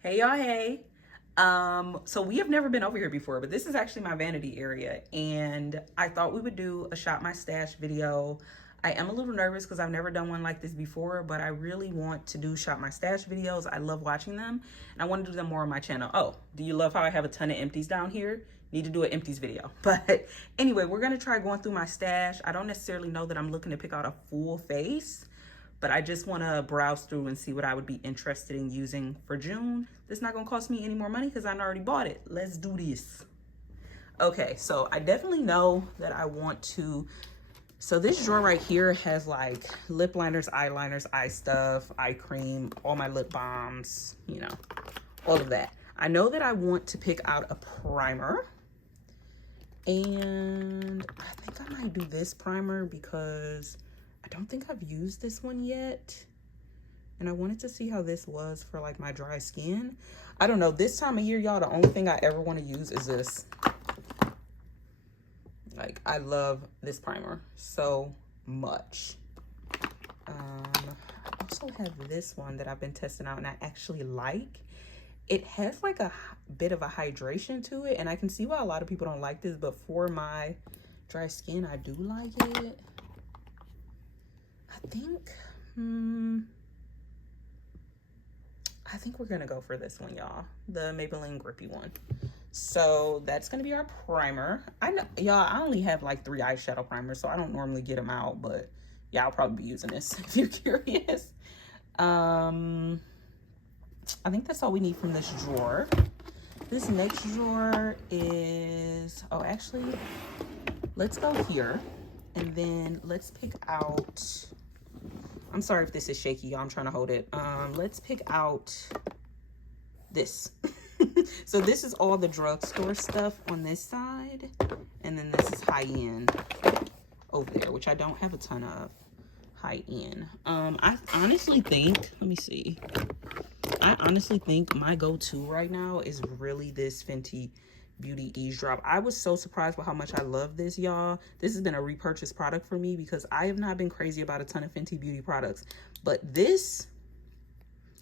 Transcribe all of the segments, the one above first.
Hey y'all, hey. So we have never been over here before, but this is actually my vanity area, and I thought we would do a shop my stash video. I am a little nervous because I've never done one like this before, but I really want to do shop my stash videos. I love watching them, and I want to do them more on my channel. Oh, do you love how I have a ton of empties down here? Need to do an empties video. But anyway, we're gonna try going through my stash. I don't necessarily know that I'm looking to pick out a full face, but I just want to browse through and see what I would be interested in using for June. This is not going to cost me any more money because I already bought it. Let's do this. Okay, so I definitely know that I want to. So this drawer right here has like lip liners, eyeliners, eye stuff, eye cream, all my lip balms, you know, all of that. I know that I want to pick out a primer. And I think I might do this primer because I don't think I've used this one yet. And I wanted to see how this was for like my dry skin. I don't know, this time of year, y'all, the only thing I ever want to use is this. Like, I love this primer so much. I also have this one that I've been testing out and I actually like. It has like a bit of a hydration to it, and I can see why a lot of people don't like this, but for my dry skin, I do like it. I think we're gonna go for this one, y'all, the Maybelline grippy one. So that's gonna be our primer. I know, y'all, I only have like 3 eyeshadow primers, so I don't normally get them out, but yeah, I'll probably be using this if you're curious. I think that's all we need from this drawer. This next drawer is, oh, actually, let's go here and then let's pick out, I'm sorry if this is shaky, y'all, I'm trying to hold it. Let's pick out this. So this is all the drugstore stuff on this side, and then this is high-end over there, which I don't have a ton of high-end. I honestly think, let me see. I honestly think my go-to right now is really this Fenty Beauty Eavesdrop. I was so surprised with how much I love this, y'all. This has been a repurchase product for me because I have not been crazy about a ton of Fenty Beauty products, but this,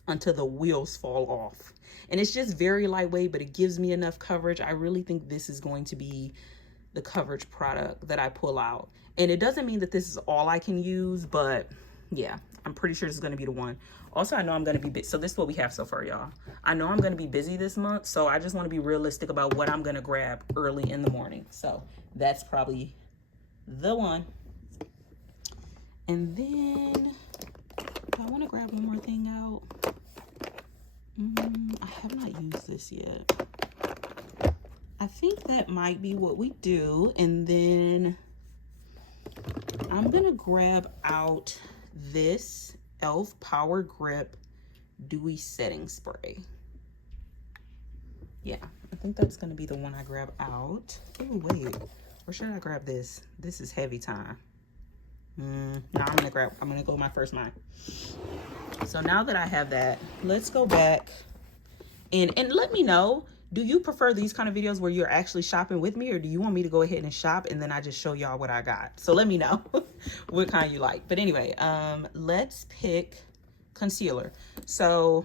until the wheels fall off. And it's just very lightweight, but it gives me enough coverage. I really think this is going to be the coverage product that I pull out. And it doesn't mean that this is all I can use, but yeah, I'm pretty sure this is going to be the one. Also, I know I'm going to be busy. So this is what we have so far, y'all. I know I'm going to be busy this month, so I just want to be realistic about what I'm going to grab early in the morning. So that's probably the one. And then, do I want to grab one more thing out? I have not used this yet. I think that might be what we do. And then I'm going to grab out this e.l.f. Power Grip Dewy Setting Spray. Yeah, I think that's going to be the one I grab out. Oh, wait. Or should I grab this? This is heavy time. No, I'm going to go with my first line. So now that I have that, let's go back and let me know, do you prefer these kind of videos where you're actually shopping with me, or do you want me to go ahead and shop and then I just show y'all what I got? So let me know what kind you like. But anyway, let's pick concealer. So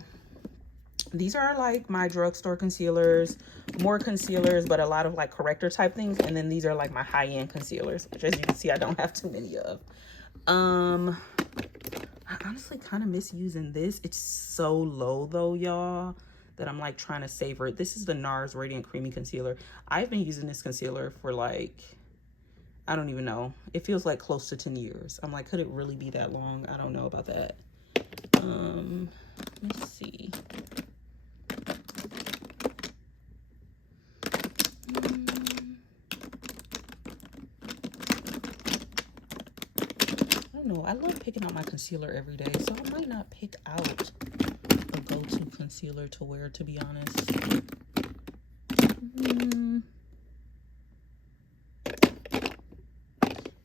these are like my drugstore concealers, more concealers, but a lot of like corrector type things. And then these are like my high-end concealers, which as you can see, I don't have too many of. I honestly kind of miss using this. It's so low though, y'all, that I'm like trying to savor it. This is the NARS Radiant Creamy Concealer. I've been using this concealer for like, I don't even know. It feels like close to 10 years. I'm like, could it really be that long? I don't know about that. Let's see. No, I love picking out my concealer every day, so I might not pick out a go-to concealer to wear, to be honest. I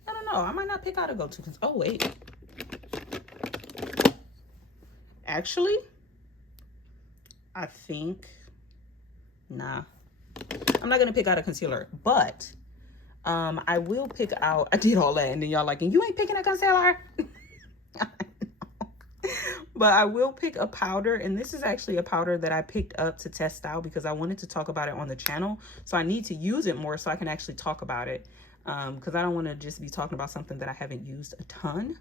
don't know. I might not pick out a go-to concealer. Oh, wait. Actually, I think, nah. I'm not going to pick out a concealer, but I will pick out, I did all that, and then y'all like, and you ain't picking a concealer? But I will pick a powder, and this is actually a powder that I picked up to test out because I wanted to talk about it on the channel. So I need to use it more so I can actually talk about it, because I don't want to just be talking about something that I haven't used a ton.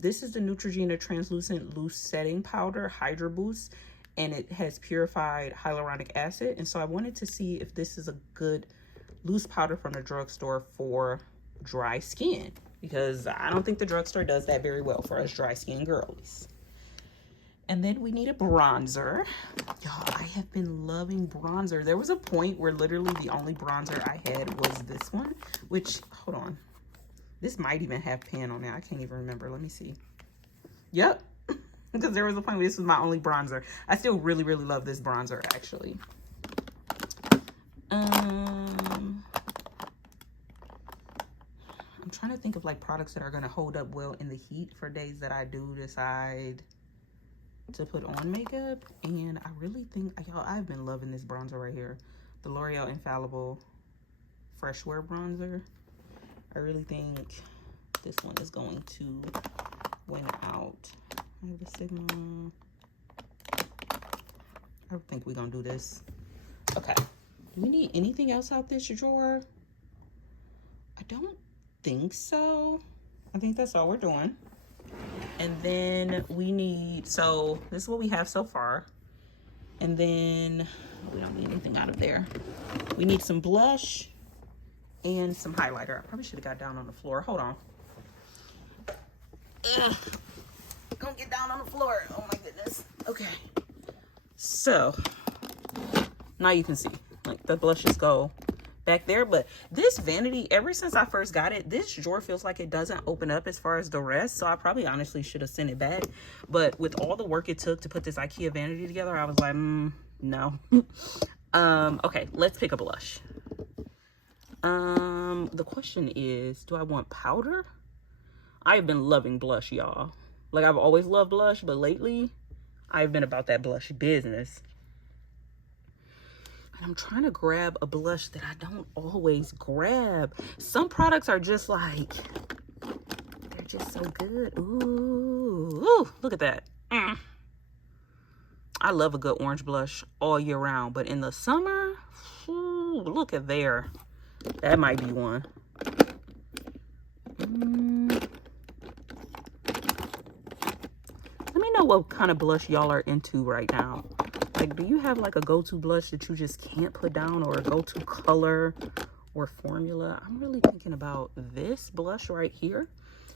This is the Neutrogena Translucent Loose Setting Powder Hydra Boost, and it has purified hyaluronic acid. And so I wanted to see if this is a good loose powder from the drugstore for dry skin, because I don't think the drugstore does that very well for us dry skin girlies. And then we need a bronzer. Y'all, I have been loving bronzer. There was a point where literally the only bronzer I had was this one, which, hold on, this might even have pan on it. I can't even remember. Let me see. Yep. Because there was a point where this was my only bronzer. I still really, really love this bronzer, actually. I'm trying to think of like products that are going to hold up well in the heat for days that I do decide to put on makeup. And I really think, y'all, I've been loving this bronzer right here. The L'Oreal Infallible Fresh Wear Bronzer. I really think this one is going to win out. I have a Sigma. I think we're going to do this. Okay. Do we need anything else out this drawer? I don't think so. I think that's all we're doing. And then we need, so this is what we have so far. And then we don't need anything out of there. We need some blush and some highlighter. I probably should have got down on the floor. Hold on. Ugh. Don't get down on the floor. Oh my goodness. Okay. So now you can see like the blushes go back there. But this vanity, ever since I first got it, this drawer feels like it doesn't open up as far as the rest. So I probably honestly should have sent it back. But with all the work it took to put this IKEA vanity together, I was like, no. Okay, let's pick a blush. The question is, do I want powder? I've been loving blush, y'all. Like, I've always loved blush, but lately I've been about that blush business. And I'm trying to grab a blush that I don't always grab. Some products are just like, they're just so good. Ooh, look at that. I love a good orange blush all year round, but in the summer, ooh, look at there. That might be one. Let me know what kind of blush y'all are into right now. Like, do you have like a go-to blush that you just can't put down, or a go-to color or formula? I'm really thinking about this blush right here,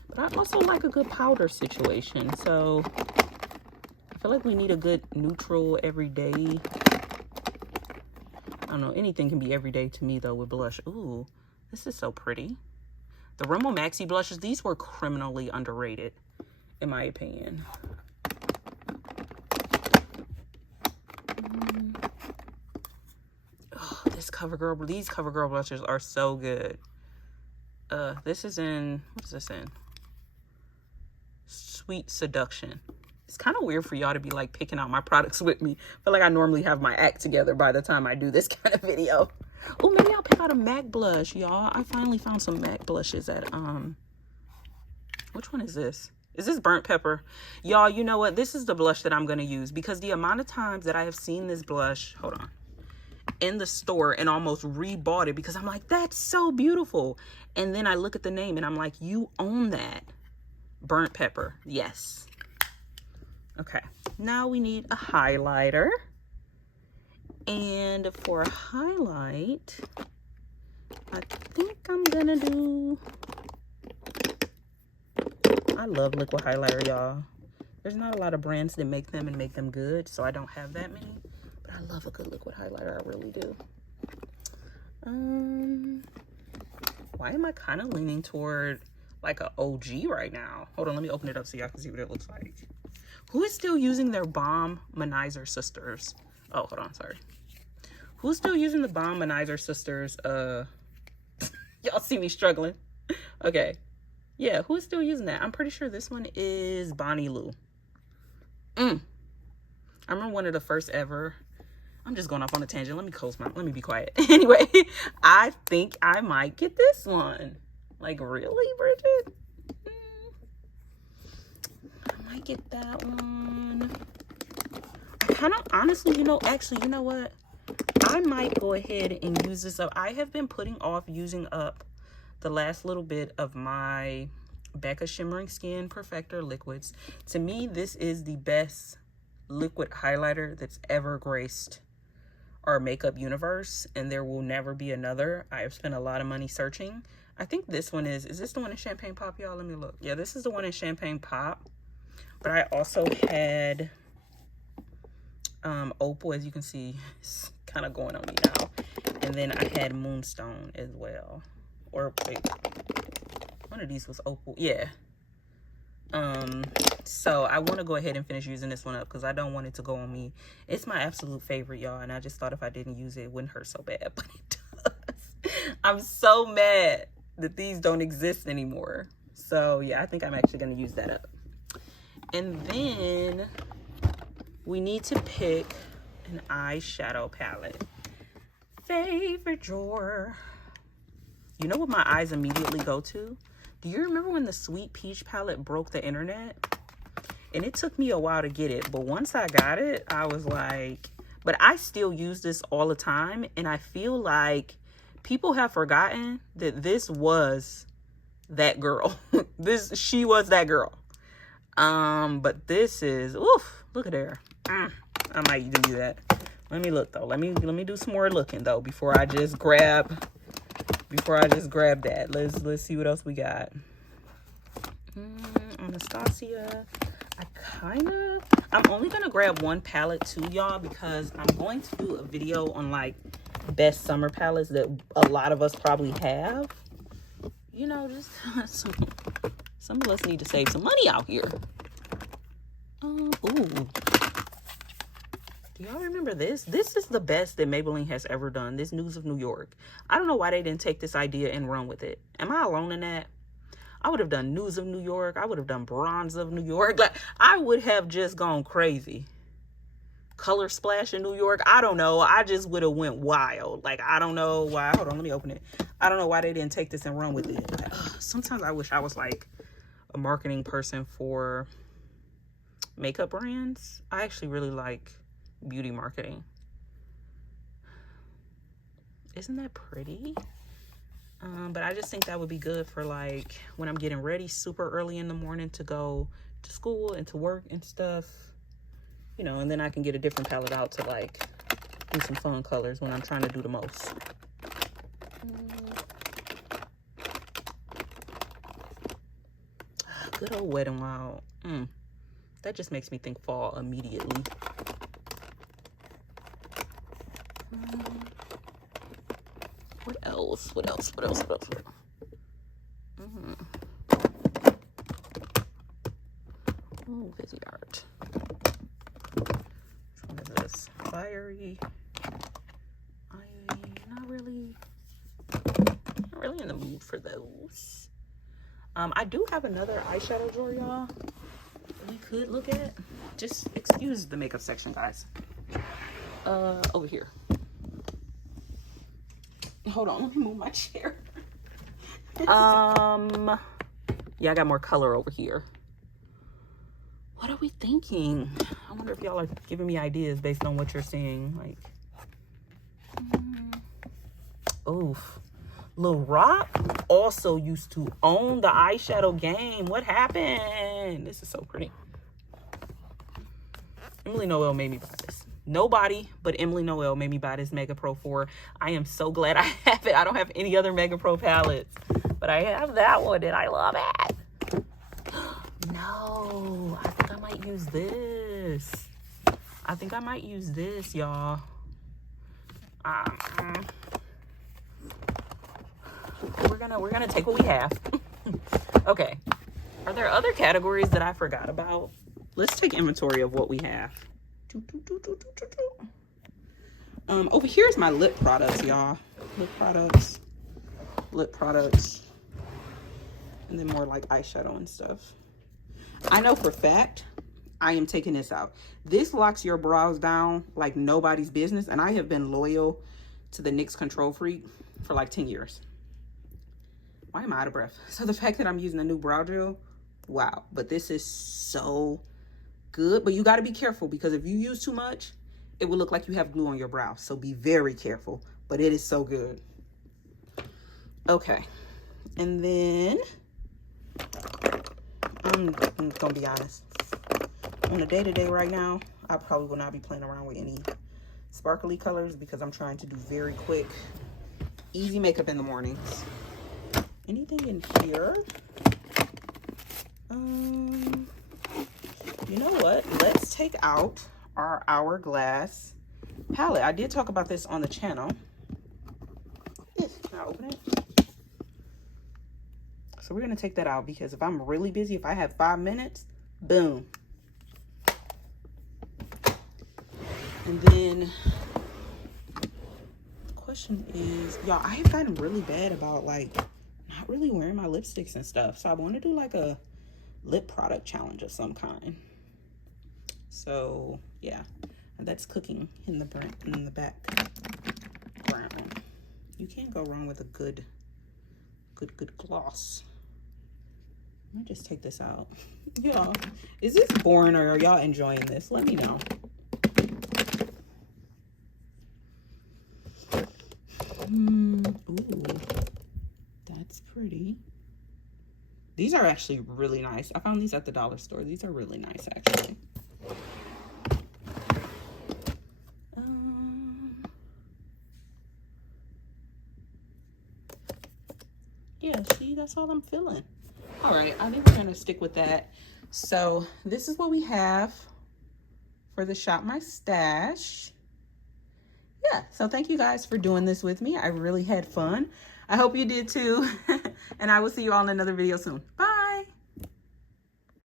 but I also like a good powder situation. So I feel like we need a good neutral everyday. I don't know, anything can be everyday to me though with blush. Ooh, this is so pretty. The Rimmel Maxi blushes, these were criminally underrated in my opinion. Oh, these CoverGirl blushes are so good. This is in, what is this in? Sweet Seduction. It's kind of weird for y'all to be like picking out my products with me. I feel like I normally have my act together by the time I do this kind of video. Oh, maybe I'll pick out a MAC blush, y'all. I finally found some MAC blushes at, which one is this? Is this Burnt Pepper? Y'all, you know what? This is the blush that I'm going to use because the amount of times that I have seen this blush, hold on, in the store and almost rebought it because I'm like, that's so beautiful. And then I look at the name and I'm like, you own that. Burnt Pepper. Yes. Okay, now we need a highlighter. And for a highlight, I think I'm gonna do, I love liquid highlighter, y'all. There's not a lot of brands that make them and make them good, so I don't have that many, but I love a good liquid highlighter, I really do. Why am I kind of leaning toward like an OG right now? Hold on, let me open it up so y'all can see what it looks like. Who is still using their Balm Manizer Sisters? Oh, hold on, sorry. Who's still using the Balm Manizer Sisters? Y'all see me struggling. Okay. Yeah, who's still using that? I'm pretty sure this one is Bonnie Lou. I remember one of the first ever. I'm just going off on a tangent. Let me be quiet. Anyway, I think I might get this one. Like, really, Bridget? I might get that one. I kind of, honestly, you know, actually, you know what? I might go ahead and use this up. I have been putting off using up the last little bit of my Becca Shimmering Skin Perfector liquids. To me, this is the best liquid highlighter that's ever graced our makeup universe, and there will never be another. I have spent a lot of money searching. I think this one is this the one in Champagne Pop, y'all? Let me look. Yeah, this is the one in Champagne Pop. But I also had Opal, as you can see, it's kind of going on me now. And then I had Moonstone as well. Or wait, one of these was Opal. Yeah. So I want to go ahead and finish using this one up because I don't want it to go on me. It's my absolute favorite, y'all, and I just thought if I didn't use it, it wouldn't hurt so bad, but it does. I'm so mad that these don't exist anymore. So yeah, I think I'm actually going to use that up. And then we need to pick an eyeshadow palette. Favorite drawer. You know what my eyes immediately go to? Do you remember when the Sweet Peach palette broke the internet? And it took me a while to get it, but once I got it, I was like, but I still use this all the time, and I feel like people have forgotten that this was that girl. She was that girl. But this is, oof, look at her. I might do that. Let me look though. Let me do some more looking though before I just grab that. Let's see what else we got. Anastasia. I'm only gonna grab one palette too, y'all, because I'm going to do a video on like best summer palettes that a lot of us probably have. You know, just some of us need to save some money out here. Ooh. Do y'all remember this? This is the best that Maybelline has ever done. This News of New York. I don't know why they didn't take this idea and run with it. Am I alone in that? I would have done News of New York. I would have done Bronze of New York. Like, I would have just gone crazy. Color Splash in New York. I don't know. I just would have went wild. Like, I don't know why. Hold on, let me open it. I don't know why they didn't take this and run with it. Like, sometimes I wish I was like a marketing person for makeup brands. I actually really like beauty marketing. Isn't that pretty? But I just think that would be good for like when I'm getting ready super early in the morning to go to school and to work and stuff, you know, and then I can get a different palette out to like do some fun colors when I'm trying to do the most. Good old Wet n Wild. That just makes me think fall immediately. What else? Oh, Busy Art. Which one is this? Fiery. I'm not really in the mood for those. I do have another eyeshadow drawer, y'all, we could look at. Just excuse the makeup section, guys. Over here. Hold on, let me move my chair. Yeah, I got more color over here. What are we thinking? I wonder if y'all are giving me ideas based on what you're seeing. Like, oof. Lil Rock also used to own the eyeshadow game. What happened? This is so pretty. Emily Noel made me buy this. Nobody but Emily Noel made me buy this Mega Pro 4. I am so glad I have it. I don't have any other Mega Pro palettes, but I have that one and I love it. No, I think I might use this. Y'all. We're gonna take what we have. Okay. Are there other categories that I forgot about? Let's take inventory of what we have. Over here's my lip products, y'all. Lip products. And then more like eyeshadow and stuff. I know for a fact I am taking this out. This locks your brows down like nobody's business, and I have been loyal to the NYX Control Freak for like 10 years. Why am I out of breath? So the fact that I'm using a new brow gel, wow. But this is so good, but you got to be careful because if you use too much, it will look like you have glue on your brow. So be very careful, but it is so good. Okay. And then I'm gonna be honest. On a day-to-day right now, I probably will not be playing around with any sparkly colors because I'm trying to do very quick, easy makeup in the mornings. Anything in here? You know what? Let's take out our Hourglass palette. I did talk about this on the channel. Can I open it? So we're gonna take that out because if I'm really busy, if I have 5 minutes, boom. And then the question is, y'all, I have gotten really bad about like not really wearing my lipsticks and stuff. So I want to do like a lip product challenge of some kind. So yeah, and that's cooking in the background. You can't go wrong with a good gloss. Let me just take this out. Y'all, is this boring or are y'all enjoying this? Let me know. Ooh, that's pretty. These are actually really nice. I found these at the dollar store. These are really nice, actually. Yeah, see, that's all I'm feeling. All right, I think we're gonna stick with that. So this is what we have for the Shop My Stash. Yeah, so thank you guys for doing this with me. I really had fun. I hope you did too. And I will see you all in another video soon. Bye.